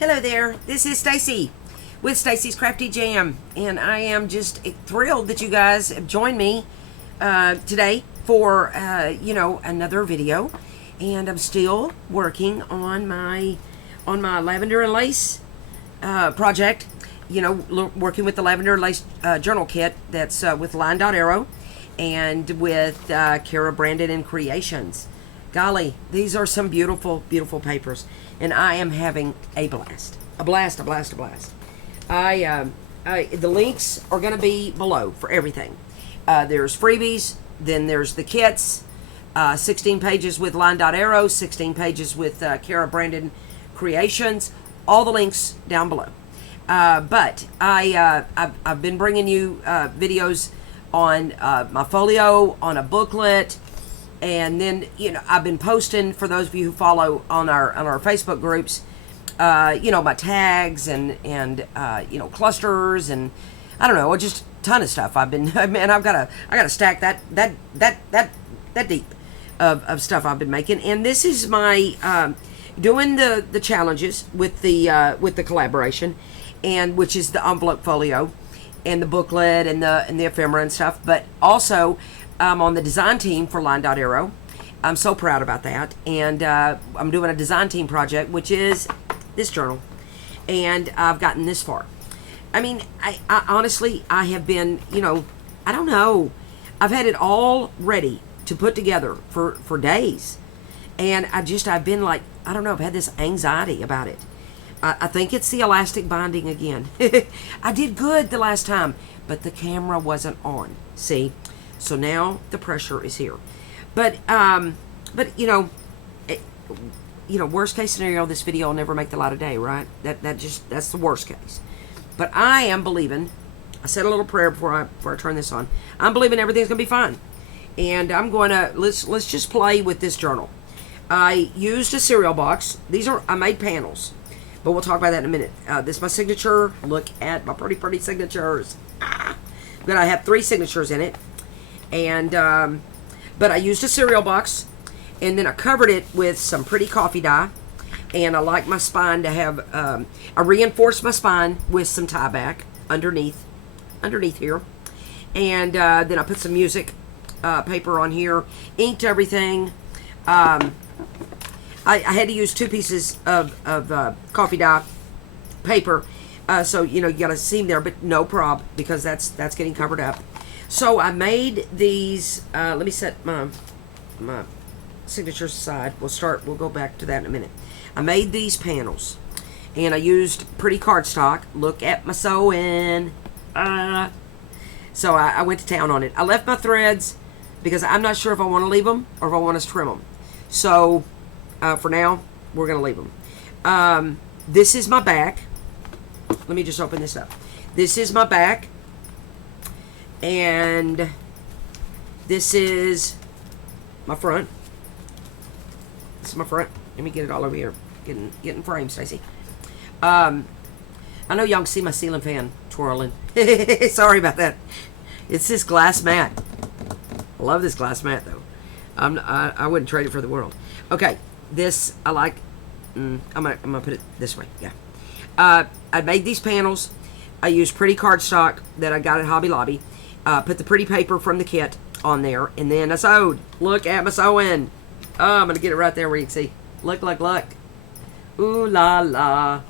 Hello there, this is Stacy with Stacy's Crafty Jam, and I am just thrilled that you guys have joined me today for another video. And I'm still working on my Lavender Lace project. Working with the Lavender Lace journal kit that's with LineDotArrow and with CaraBrandon and Creations. Golly, these are some beautiful, beautiful papers, and I am having a blast. A blast. The links are going to be below for everything. There's freebies, then there's the kits, 16 pages with LineDotArrow, 16 pages with CaraBrandon Creations, all the links down below. But I've been bringing you videos on my folio, on a booklet, and then I've been posting, for those of you who follow on our Facebook groups, my tags and clusters, and I don't know, just a ton of stuff. I got a stack that deep of stuff I've been making, and this is my doing the challenges with the collaboration, and which is the envelope folio and the booklet and the ephemera and stuff. But also I'm on the design team for LineDotArrow. I'm so proud about that, and I'm doing a design team project, which is this journal, and I've gotten this far. I mean, I honestly, I have been, I don't know, I've had it all ready to put together for days, and I've been like, I don't know, I've had this anxiety about it. I think it's the elastic binding again. I did good the last time, but the camera wasn't on. See? So now the pressure is here. But worst case scenario, this video will never make the light of day, right? That's the worst case. But I am believing, I said a little prayer before I turn this on. I'm believing everything's gonna be fine. And I'm going to, let's just play with this journal. I used a cereal box. I made panels, but we'll talk about that in a minute. This is my signature. Look at my pretty signatures. But I have 3 signatures in it. And, but I used a cereal box, and then I covered it with some pretty coffee dye. And I like my spine to have, I reinforced my spine with some tie back underneath here. And then I put some music paper on here, inked everything. I had to use 2 pieces of coffee dye paper, so you got a seam there, but no prob, because that's getting covered up. So I made these. Let me set my signatures aside. We'll go back to that in a minute. I made these panels, and I used pretty cardstock. Look at my sewing. So I went to town on it. I left my threads because I'm not sure if I want to leave them or if I want to trim them. So for now, we're going to leave them. This is my back. Let me just open this up. This is my back. And this is my front. This is my front. Let me get it all over here. Getting framed, Stacy. I know y'all can see my ceiling fan twirling. Sorry about that. It's this glass mat. I love this glass mat, though. I wouldn't trade it for the world. Okay, this I like. I'm gonna put it this way. Yeah. I made these panels. I used pretty cardstock that I got at Hobby Lobby. Put the pretty paper from the kit on there, and then I sewed. Look at my sewing. Oh, I'm gonna get it right there where you can see. Look. Ooh la la.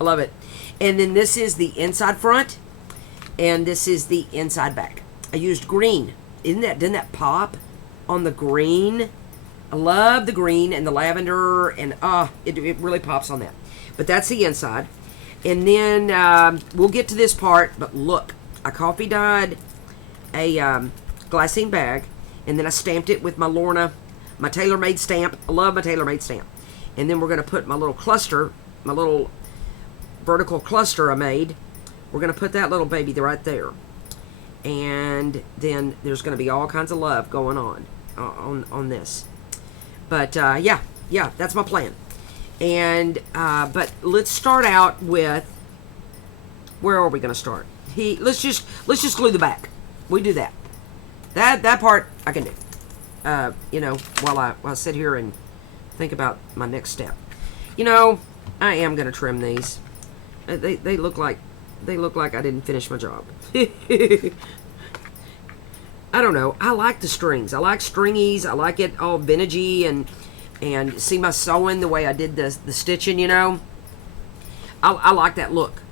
I love it. And then this is the inside front, and this is the inside back. I used green. Didn't that pop on the green? I love the green and the lavender, and it really pops on that. But that's the inside. And then we'll get to this part, but look, I coffee dyed a glassine bag, and then I stamped it with my Lorna, my tailor-made stamp. I love my tailor-made stamp. And then we're going to put my little cluster, my little vertical cluster I made. We're going to put that little baby right there. And then there's going to be all kinds of love going on this. But yeah, that's my plan. And but let's start out with, where are we going to start? Let's just glue the back. We do that. That part I can do. While I sit here and think about my next step. I am gonna trim these. They look like I didn't finish my job. I don't know. I like the strings. I like stringies. I like it all vintagey and see my sewing the way I did the stitching. You know, I like that look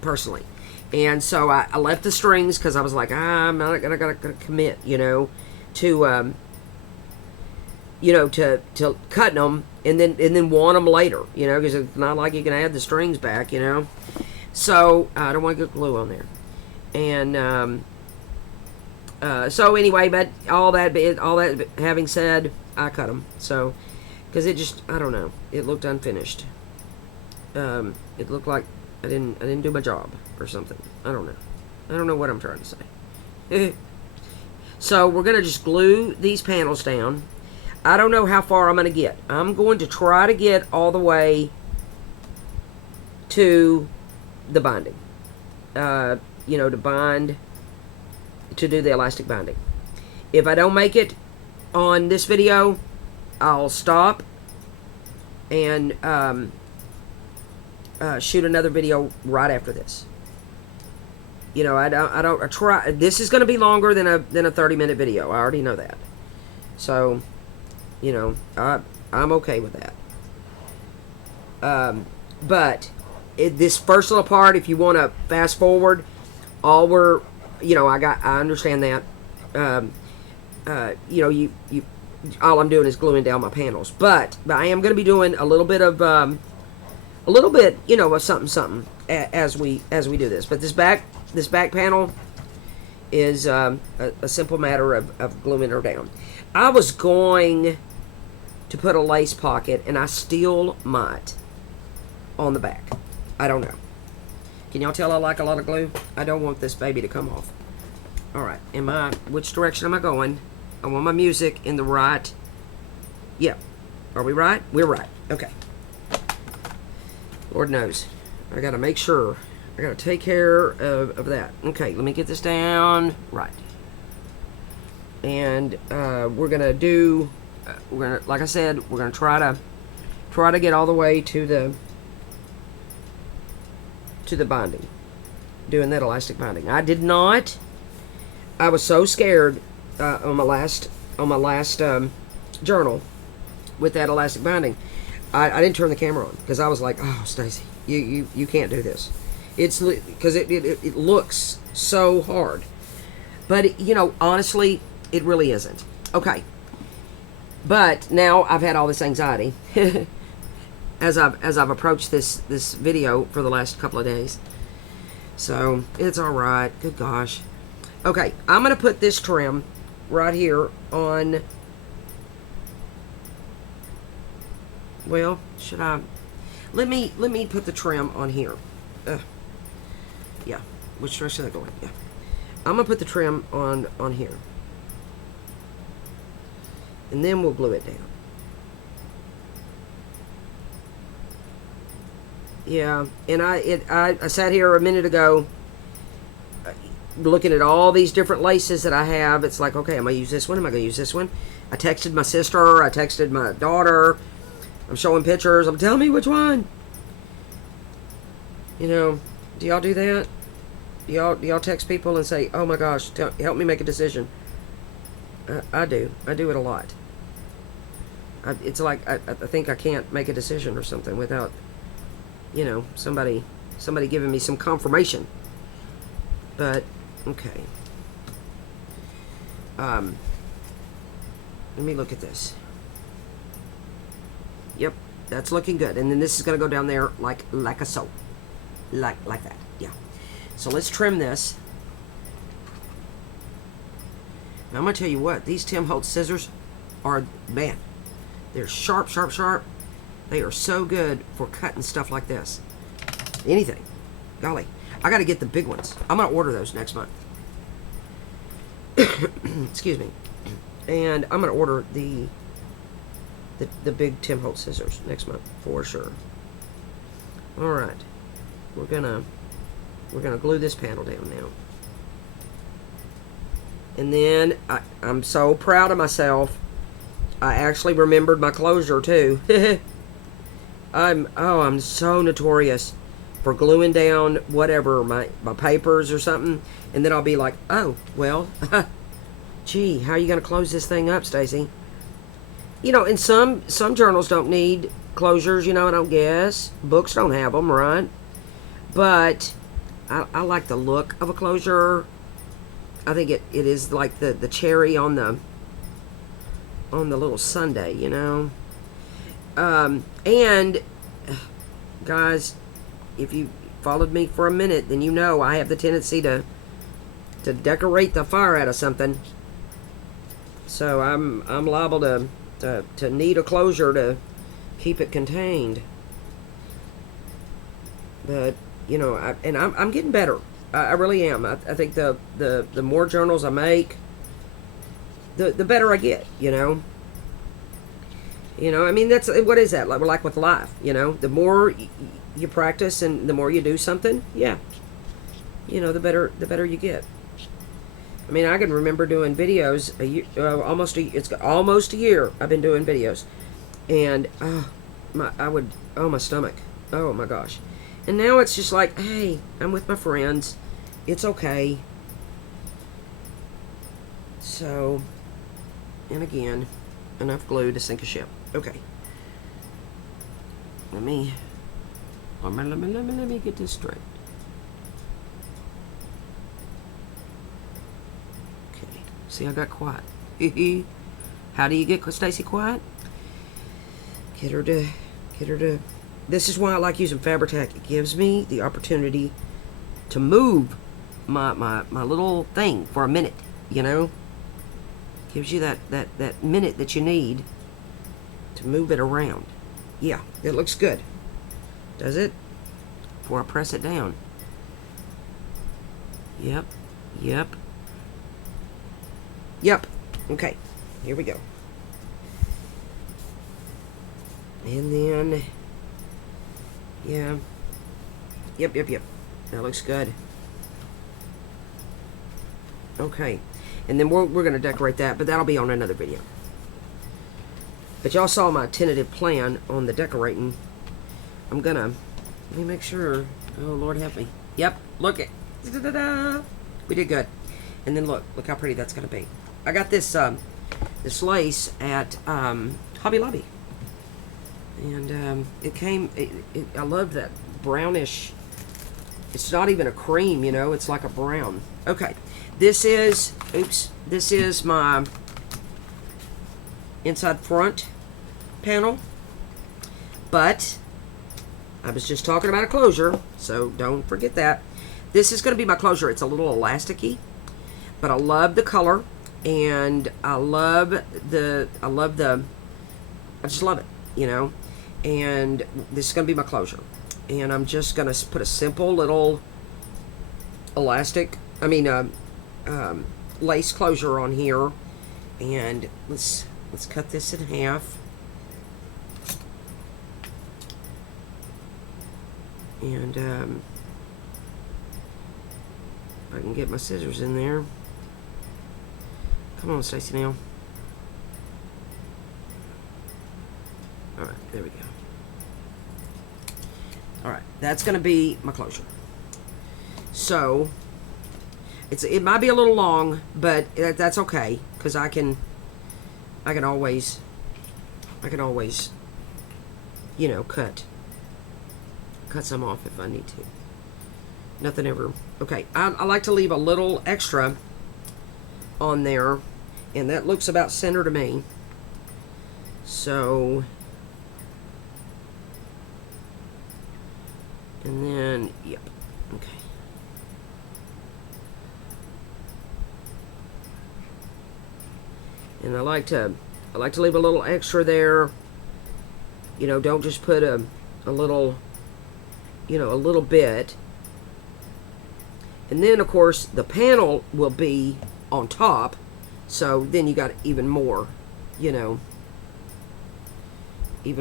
personally. And so I left the strings because I was like, I'm not gonna commit, you know, to to cutting them and then want them later, you know, because it's not like you can add the strings back, you know. So I don't want to get glue on there. And so anyway, but all that having said, I cut them. So because it just, I don't know, it looked unfinished. It looked like I didn't do my job or something. I don't know what I'm trying to say. So we're gonna just glue these panels down. I don't know how far I'm gonna get. I'm going to try to get all the way to the binding. You know, to do the elastic binding. If I don't make it on this video, I'll stop and shoot another video right after this. You know, I try. This is going to be longer than a 30-minute video. I already know that. So, you know, I'm okay with that. But this first little part, if you want to fast forward, you know, I understand that. You know, you all I'm doing is gluing down my panels, but I am going to be doing a little bit of you know, of something as we do this. But this back panel is a simple matter of gluing her down. I was going to put a lace pocket, and I still might on the back. I don't know. Can y'all tell I like a lot of glue? I don't want this baby to come off. All right, which direction am I going? I want my music in the right. Yeah. Are we right? We're right. Okay. Lord knows. I got to make sure. I got to take care of that. Okay, let me get this down. Right. And we're going to do, like I said, we're going to try to get all the way to the binding. Doing that elastic binding. I did not. I was so scared on my last journal with that elastic binding. I didn't turn the camera on because I was like, oh, Stacy, you can't do this. It's because it looks so hard, but you know, honestly, it really isn't. Okay, but now I've had all this anxiety as I've approached this video for the last couple of days, so it's all right. Good gosh. Okay, I'm gonna put this trim right here on. Well, should I? Let me put the trim on here. Yeah, which direction should I go in? Yeah, I'm gonna put the trim on here, and then we'll glue it down. Yeah, and I sat here a minute ago, looking at all these different laces that I have. It's like, okay, am I gonna use this one? Am I gonna use this one? I texted my sister. I texted my daughter. I'm showing pictures. I'm telling me which one. You know, do y'all do that? Do y'all text people and say, "Oh my gosh, help me make a decision"? I do. I do it a lot. It's like I think I can't make a decision or something without, you know, somebody giving me some confirmation. But okay. Let me look at this. Yep, that's looking good. And then this is going to go down there like a so. Like that. Yeah. So let's trim this. Now I'm going to tell you what, these Tim Holtz scissors are, man, they're sharp, sharp, sharp. They are so good for cutting stuff like this. Anything. Golly. I got to get the big ones. I'm going to order those next month. Excuse me. And I'm going to order the big Tim Holtz scissors next month for sure. All right. We're gonna glue this panel down now. And then I'm so proud of myself. I actually remembered my closure too. I'm so notorious for gluing down whatever, my papers or something, and then I'll be like, oh, well, gee, how are you going to close this thing up, Stacy? You know, and some journals don't need closures, you know, I don't guess. Books don't have them, right? But I like the look of a closure. I think it is like the cherry on the little sundae, you know. And guys, if you followed me for a minute, then you know I have the tendency to decorate the fire out of something. So I'm liable to need a closure to keep it contained. But you know, I'm getting better. I really am. I think the more journals I make, the better I get. You know. You know, I mean, that's what is that like with life? You know, the more you practice and the more you do something, yeah. You know, the better you get. I mean, I can remember doing videos a year, it's almost a year I've been doing videos, and my stomach, oh my gosh, and now it's just like, hey, I'm with my friends, it's okay. So, and again, enough glue to sink a ship. Okay. Let me get this straight. Okay. See, I got quiet. How do you get Stacy quiet? Get her to. This is why I like using Fabri-Tac. It gives me the opportunity to move my little thing for a minute. You know. Gives you that minute that you need to move it around. Yeah, it looks good. Does it? Before I press it down. Yep. Okay, here we go. And then, yeah. Yep. That looks good. Okay. And then we're going to decorate that, but that'll be on another video. But y'all saw my tentative plan on the decorating. I'm going to, let me make sure. Oh, Lord help me. Yep, look it. Da-da-da-da. We did good. And then look how pretty that's going to be. I got this this lace at Hobby Lobby. And it came, I love that brownish. It's not even a cream, you know, it's like a brown. Okay. This is my inside front panel, but I was just talking about a closure, so don't forget that. This is going to be my closure. It's a little elasticy, but I love the color, and I just love it, you know, and this is going to be my closure, and I'm just going to put a simple little lace closure on here, and let's cut this in half, and I can get my scissors in there. Come on, Stacy, now. All right, there we go. All right, that's going to be my closure. So it might be a little long, but that's okay, because I can always, you know, cut some off if I need to. Nothing ever. Okay, I like to leave a little extra on there, and that looks about center to me. So, and then, yep, okay. And I like to leave a little extra there. You know, don't just put a little, you know, a little bit. And then, of course, the panel will be on top, so then you got even more, you know, you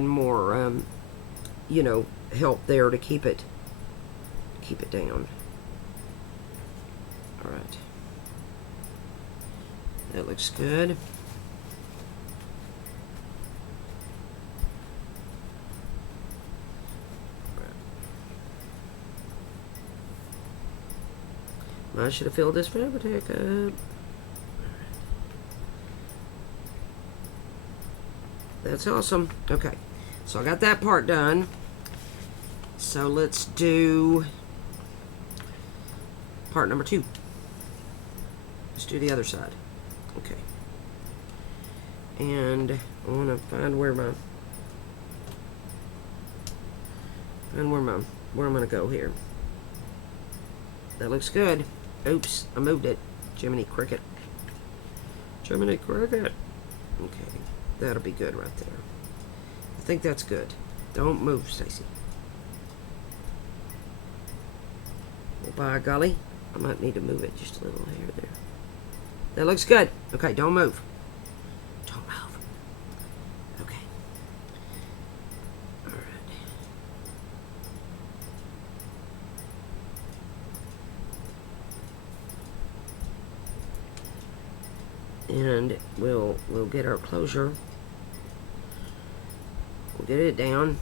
know, help there to keep it down. All right, that looks good. I should have filled this fabric up. That's awesome. Okay, so I got that part done. So let's do part number 2. Let's do the other side. Okay. And I want to find where I'm going to go here. That looks good. Oops, I moved it. Jiminy Cricket. Jiminy Cricket. Okay, that'll be good right there. I think that's good. Don't move, Stacy. Oh, by golly, I might need to move it just a little here there. That looks good. Okay, don't move. Don't move. Okay. All right. And we'll get our closure. We'll get it down.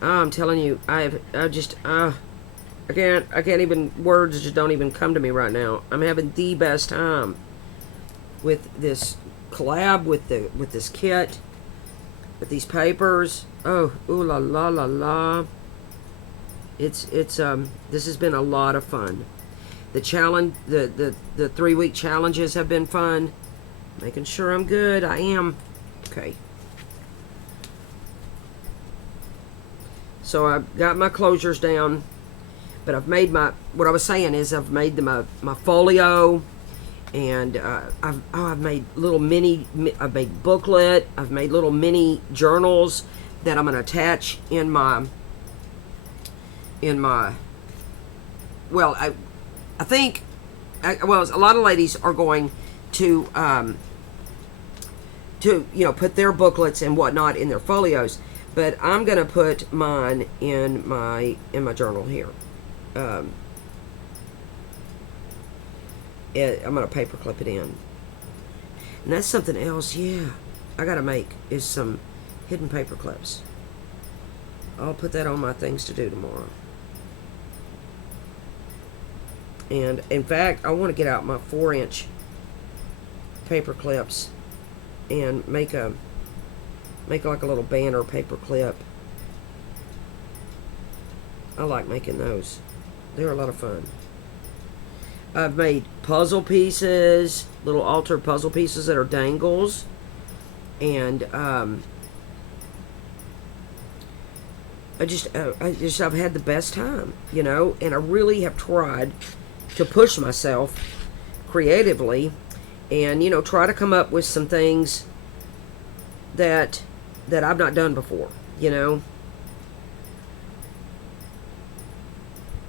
I'm telling you, I can't even, words just don't even come to me right now. I'm having the best time with this collab, with this kit, with these papers. Oh, ooh la la la la. It's this has been a lot of fun. The challenge, the 3-week challenges have been fun. Making sure I'm good. I am. Okay. So I've got my closures down, but I've made what I was saying is I've made my folio, and I've made little I've made booklet, I've made little mini journals that I'm going to attach in my, well, I think, well, a lot of ladies are going to put their booklets and whatnot in their folios, but I'm gonna put mine in my journal here. I'm gonna paper clip it in, and that's something else. Yeah, I gotta make is some hidden paper clips. I'll put that on my things to do tomorrow. And in fact, I want to get out my 4-inch paper clips and make like a little banner paper clip. I like making those. They're a lot of fun. I've made puzzle pieces, little altered puzzle pieces that are dangles, and I've had the best time, and I really have tried to push myself creatively, and try to come up with some things that I've not done before.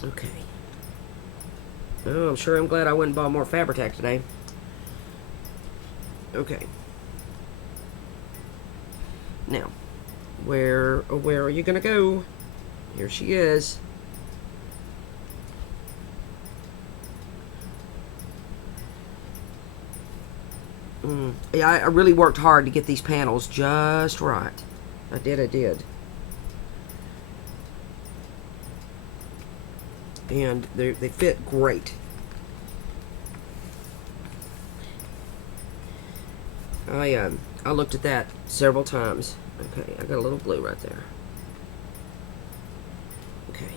Okay. Oh, I'm glad I went and bought more Fabri-Tac today. Okay. Now, where are you gonna go? Here she is. Yeah, I really worked hard to get these panels just right. I did. And they fit great. I looked at that several times. Okay, I got a little glue right there. Okay.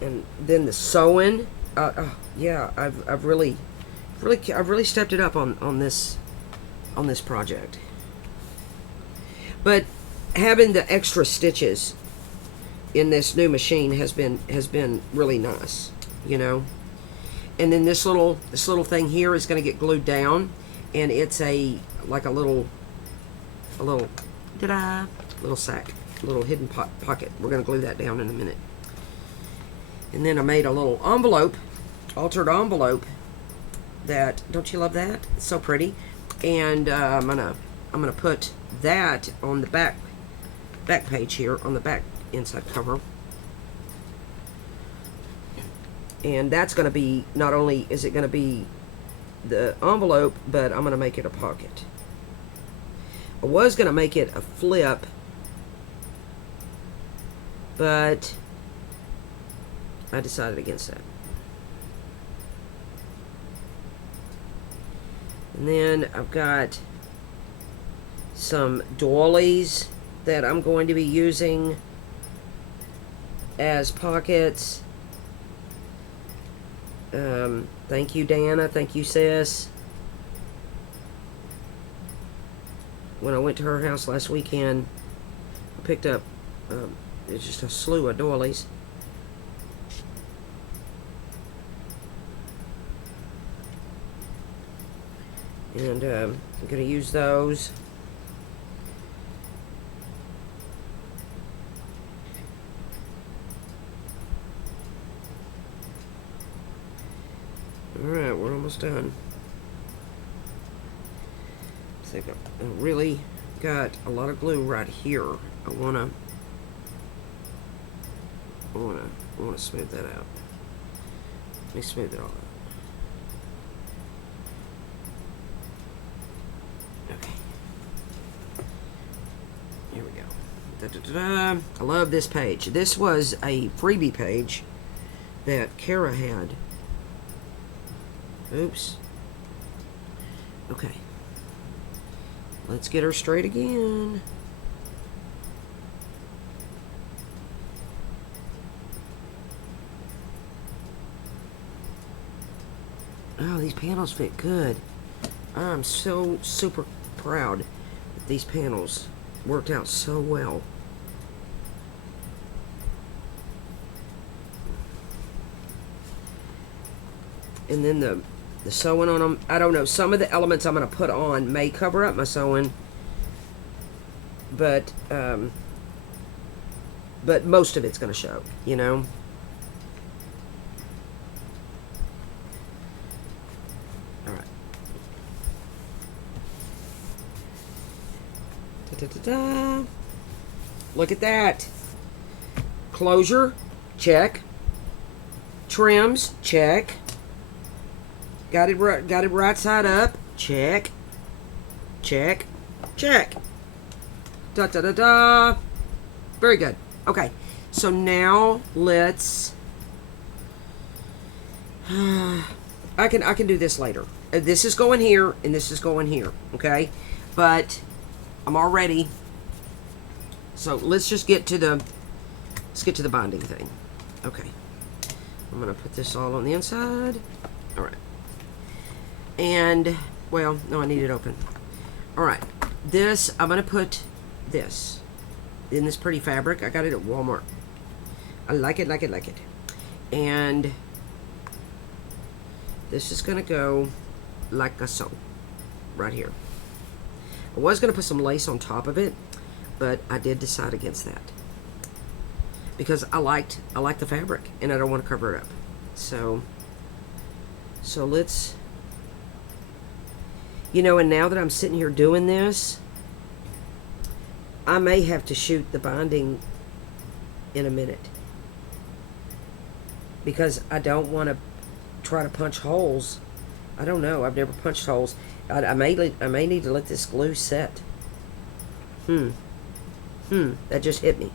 And then the sewing, yeah, I've really stepped it up on this project. But having the extra stitches in this new machine has been really nice, And then this little thing here is going to get glued down, and it's like a little sack, a little hidden pocket. We're going to glue that down in a minute. And then I made a little envelope, altered envelope. That, don't you love that? It's so pretty. And I'm gonna put that on the back page here, on the back inside cover. And that's gonna be, not only is it gonna be the envelope, but I'm gonna make it a pocket. I was gonna make it a flip but I decided against that. And then I've got some doilies that I'm going to be using as pockets. Thank you, Diana. Thank you, sis. When I went to her house last weekend, I picked up it's just a slew of doilies. And I'm going to use those. Alright, we're almost done. I think I really got a lot of glue right here. I wanna smooth that out. Let me smooth it all out. Okay. Here we go. Da-da-da-da. I love this page. This was a freebie page that Cara had. Oops. Okay. Let's get her straight again. Oh, these panels fit good. I'm so super proud that these panels worked out so well. And then the sewing on them, I don't know, some of the elements I'm going to put on may cover up my sewing, but most of it's going to show, you know. All right. Da-da-da-da. Look at that. Closure, check. Trims, check. Got it right side up. Check. Check. Check. Da da da da. Very good. Okay. So now let's I can do this later. This is going here and this is going here, okay? But I'm all ready. So let's get to the binding thing. Okay. I'm going to put this all on the inside. All right. And, well, no, I need it open. All right, this, I'm going to put this in this pretty fabric. I got it at Walmart. I like it, like it, like it. And this is going to go like a so, right here. I was going to put some lace on top of it, but I did decide against that. Because I like the fabric, and I don't want to cover it up. So let's... You know, and now that I'm sitting here doing this, I may have to shoot the binding in a minute. Because I don't want to try to punch holes. I don't know. I've never punched holes. I may need to let this glue set. That just hit me.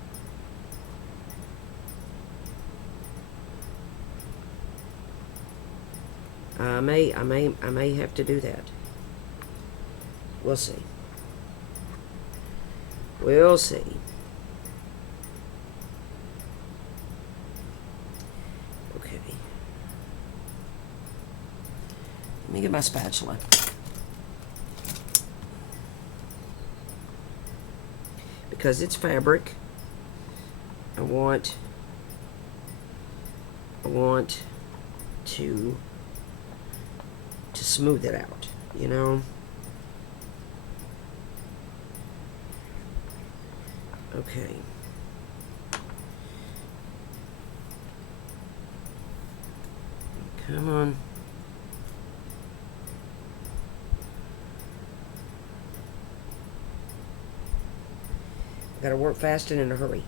I may have to do that. We'll see. We'll see. Okay. Let me get my spatula. Because it's fabric, I want to smooth it out, you know. Okay. Come on. Gotta work fast and in a hurry.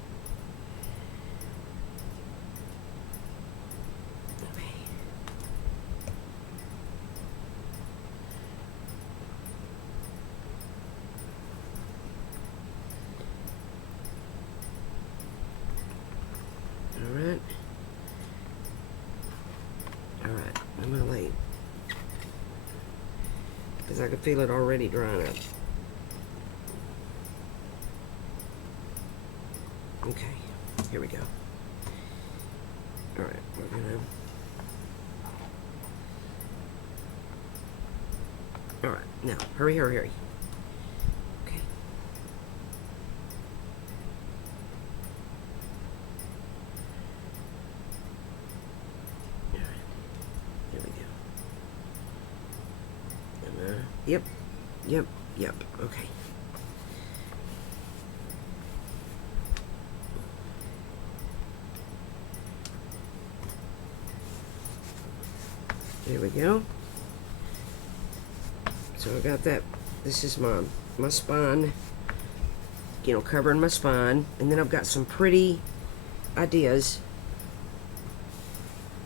I could feel it already drying up. Okay, here we go. All right, we're gonna. All right, now hurry, hurry, hurry. Okay. All right, here we go. And, yep, yep, yep. Okay. There we go. So I got that. This is my spine, you know, covering my spine, and then I've got some pretty ideas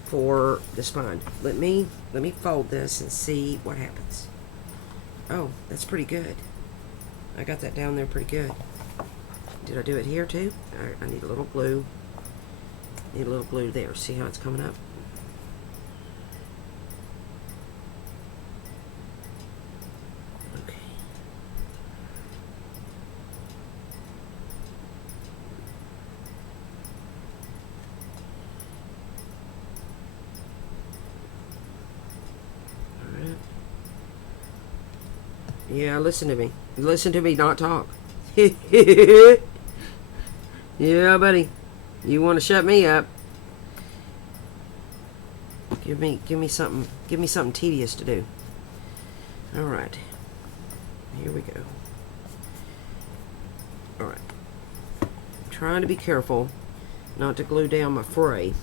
for the spine. Let me fold this and see what happens. Oh, that's pretty good. I got that down there pretty good. Did I do it here too? I need a little glue. Need a little glue there. See how it's coming up? Yeah, listen to me. Listen to me, not talk. Yeah, buddy. You want to shut me up? Give me something. Give me something tedious to do. All right. Here we go. All right. I'm trying to be careful not to glue down my fray.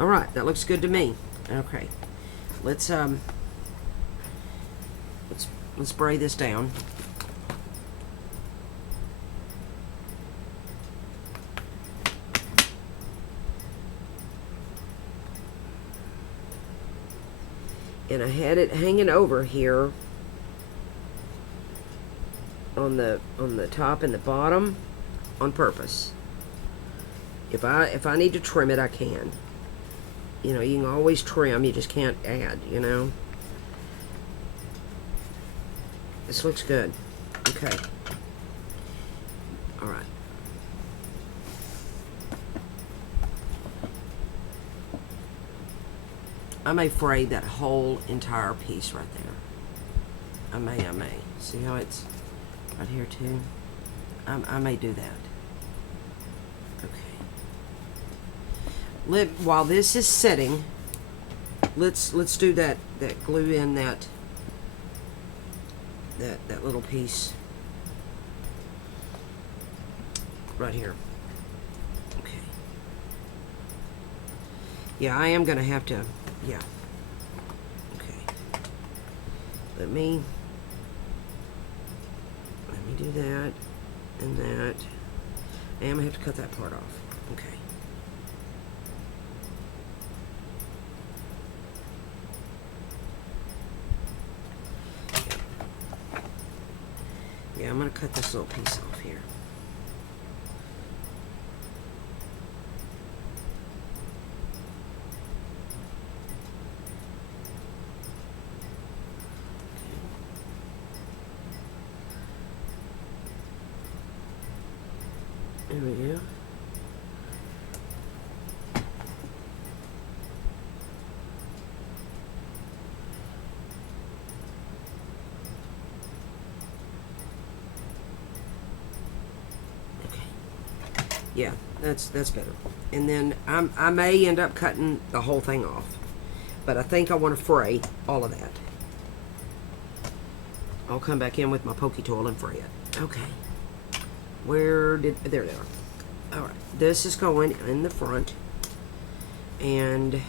All right, that looks good to me. Okay. Let's spray this down. And I had it hanging over here on the top and the bottom on purpose. If I need to trim it, I can. You know, you can always trim, you just can't add, you know. This looks good. Okay. All right. I may fray that whole entire piece right there. I may. See how it's right here too? I may do that. Okay. While this is setting, let's do that glue in that little piece right here. Okay. Yeah, I am gonna have to. Yeah. Okay. Let me do that and that. I am gonna have to cut that part off. Okay. Yeah, I'm going to cut this little piece off here. There we go. Yeah, that's better. And then I may end up cutting the whole thing off, but I think I want to fray all of that. I'll come back in with my pokey tool and fray it. Okay. There they are. All right, this is going in the front, and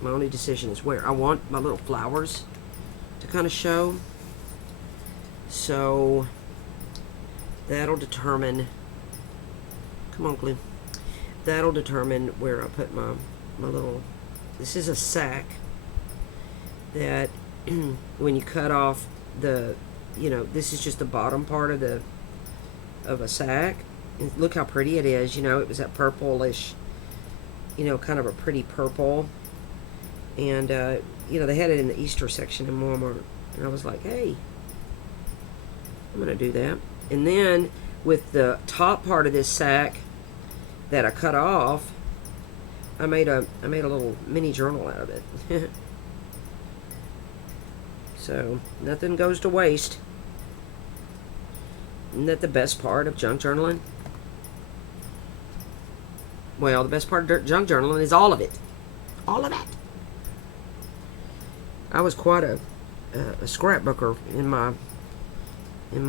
my only decision is where. I want my little flowers to kind of show, so that'll determine. Come on, glue. That'll determine where I put my little. This is a sack that when you cut off the, you know, this is just the bottom part of a sack. And look how pretty it is. You know, it was that purplish, you know, kind of a pretty purple, and you know, they had it in the Easter section in Walmart. And I was like, hey, I'm going to do that. And then with the top part of this sack that I cut off, I made a little mini journal out of it. So nothing goes to waste. Isn't that the best part of junk journaling? Well, the best part of junk journaling is all of it. All of it. I was quite a scrapbooker in my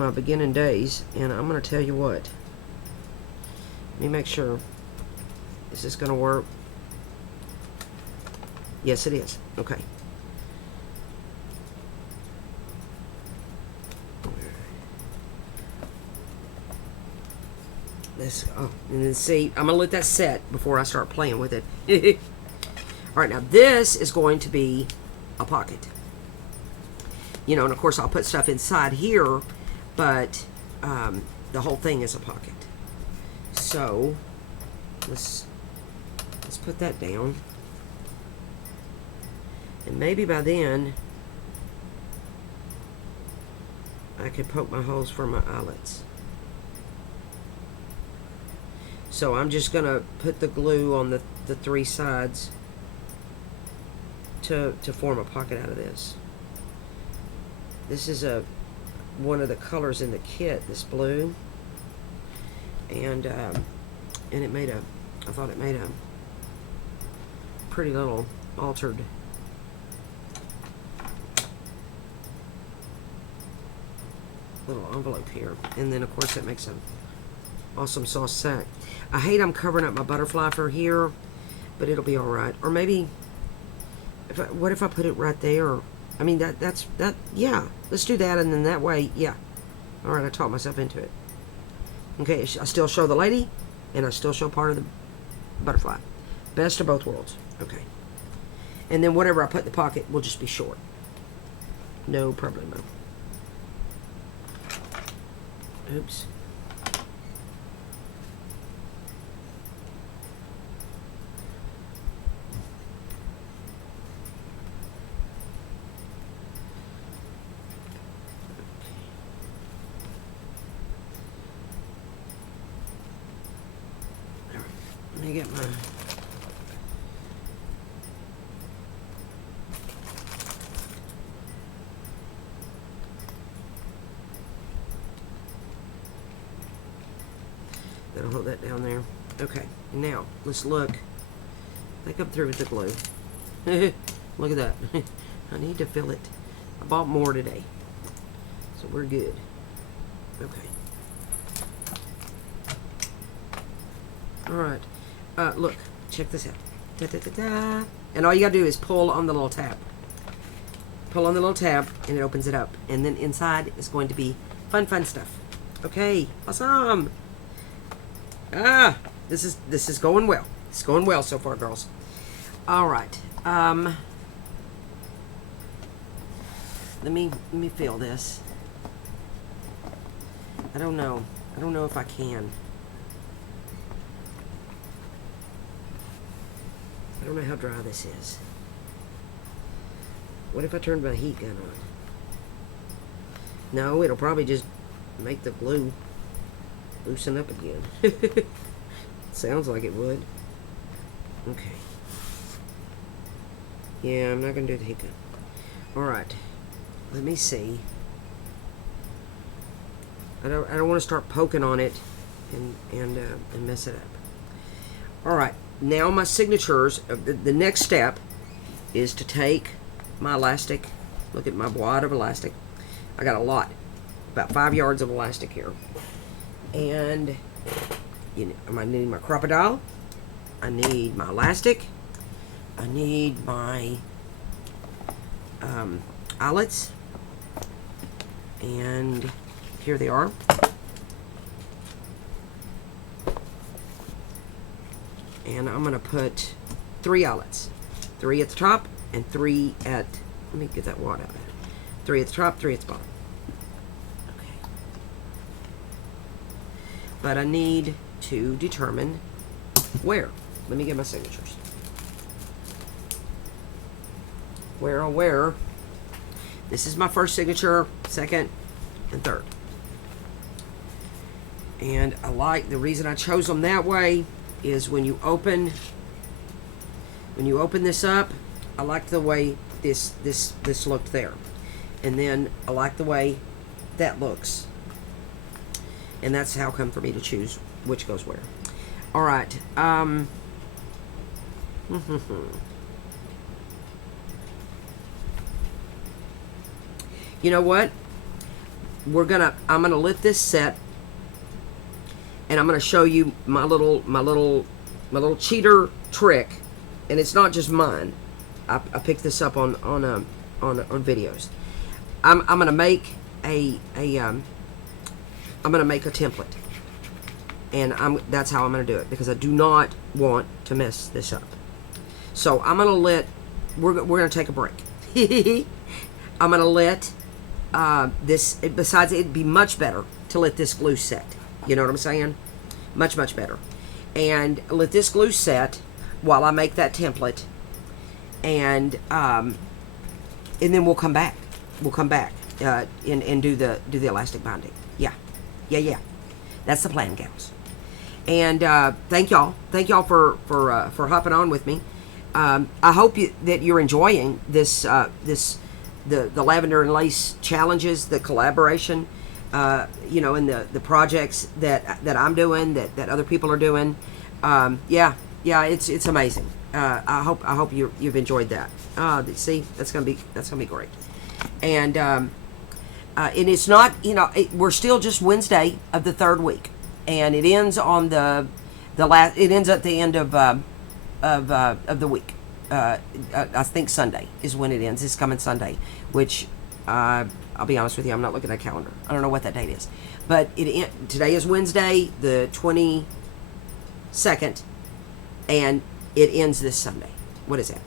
beginning days, and I'm going to tell you what. Let me make sure. Is this going to work? Yes, it is. Okay. This, oh, and then see, I'm going to let that set before I start playing with it. All right, now this is going to be a pocket. You know, and of course I'll put stuff inside here, but the whole thing is a pocket. So let's put that down. And maybe by then I could poke my holes for my eyelets. So I'm just going to put the glue on the three sides to form a pocket out of this. This is one of the colors in the kit, this blue. And it made I thought it made a pretty little altered little envelope here. And then of course that makes an awesome sauce sack. I hate I'm covering up my butterfly for here, but it'll be all right. Or maybe, what if I put it right there? I mean, that's yeah. Let's do that, and then that way, yeah. All right, I talked myself into it. Okay, I still show the lady, and I still show part of the butterfly. Best of both worlds. Okay. And then whatever I put in the pocket will just be short. No problemo. Oops. Let me get my that'll hold that down there. Okay, now let's look. I think I'm through with the glue. Look at that. I need to fill it. I bought more today, so we're good. Okay. All right. Look, check this out. Da, da, da, da. And all you gotta do is pull on the little tab. Pull on the little tab, and it opens it up. And then inside is going to be fun stuff. Okay, awesome. This is going well. It's going well so far, girls. All right. Let me feel this. I don't know if I can. I don't know how dry this is. What if I turned my heat gun on? No, it'll probably just make the glue loosen up again. Sounds like it would. Okay. Yeah, I'm not going to do the heat gun. Alright. Let me see. I don't want to start poking on it and mess it up. Alright. Now my signatures, the next step is to take my elastic. Look at my wad of elastic. I got a lot, about 5 yards of elastic here. And you know, I need my crocodile. I need my elastic. I need my eyelets. And here they are. And I'm going to put 3 eyelets. 3 at the top and 3 at, let me get that wad out of it. 3 at the top, 3 at the bottom. Okay. But I need to determine where. Let me get my signatures. where, oh, where. This is my first signature, second, and third. And I like, the reason I chose them that way is when you open this up, I like the way this looked there. And then I like the way that looks. And that's how come for me to choose which goes where. All right. You know what? I'm gonna let this set, and I'm gonna show you my little cheater trick, and it's not just mine. I picked this up on videos. I'm gonna make a template, and that's how I'm gonna do it, because I do not want to mess this up. So I'm gonna we're gonna take a break. I'm gonna let besides, it'd be much better to let this glue set. You know what I'm saying? Much better. And let this glue set while I make that template, and then we'll come back. And do the elastic binding. Yeah. That's the plan, gals. And thank y'all for hopping on with me. I hope that you're enjoying this the Lavender and Lace challenges, the collaboration, you know, and the projects that I'm doing, that other people are doing. Yeah, it's amazing. I hope you've enjoyed that. See, that's gonna be great. And it's not, you know, we're still just Wednesday of the third week, and it ends on the last. It ends at the end of the week. I think Sunday is when it ends. This coming Sunday, which I'll be honest with you, I'm not looking at a calendar. I don't know what that date is, but today is Wednesday, the 22nd, and it ends this Sunday. What is that?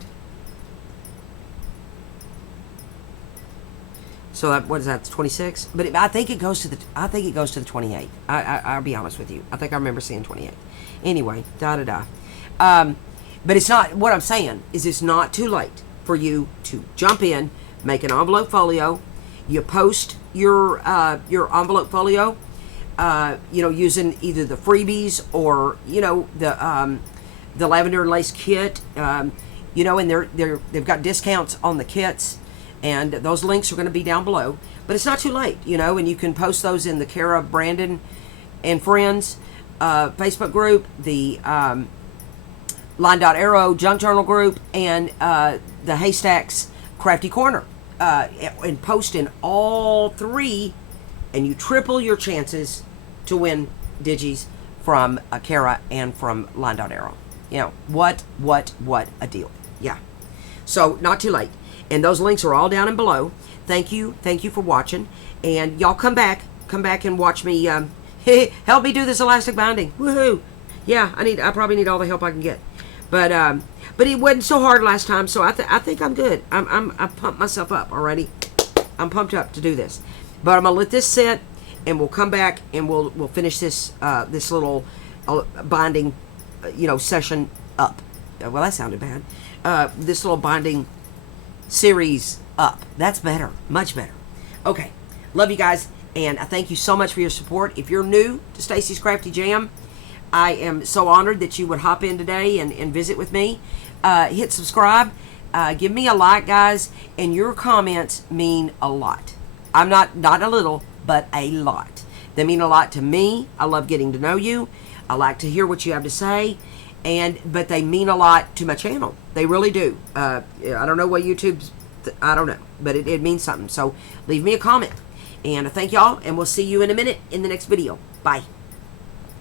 So what is that? 26? But I think it goes to the 28th. I'll be honest with you. I think I remember seeing 28. Anyway, but it's not, what I'm saying is it's not too late for you to jump in, make an envelope folio. You post your envelope folio, you know, using either the freebies or, you know, the Lavender and Lace kit, you know, and they've got discounts on the kits, and those links are going to be down below. But it's not too late, you know, and you can post those in the CaraBrandon and Friends Facebook group, the LineDotArrow Junk Journal group, and the Haystack's Crafty Corner, and post in all three, and you triple your chances to win digis from Cara and from LineDotArrow. You know, what a deal. Yeah. So, not too late. And those links are all down and below. Thank you for watching. And y'all come back and watch me, help me do this elastic binding. Woohoo. Yeah, I probably need all the help I can get. But it wasn't so hard last time, so I think I'm good. I pumped myself up already. I'm pumped up to do this. But I'm gonna let this set, and we'll come back and we'll finish this this little binding, you know, session up. Well, that sounded bad. This little binding series up. That's better, much better. Okay, love you guys, and I thank you so much for your support. If you're new to Stacy's Crafty Jam, I am so honored that you would hop in today and visit with me. Hit subscribe. Give me a like, guys, and your comments mean a lot. I'm not a little, but a lot. They mean a lot to me. I love getting to know you. I like to hear what you have to say, but they mean a lot to my channel. They really do. I don't know what YouTube's, I don't know, but it means something. So leave me a comment. And I thank y'all, and we'll see you in a minute in the next video. Bye.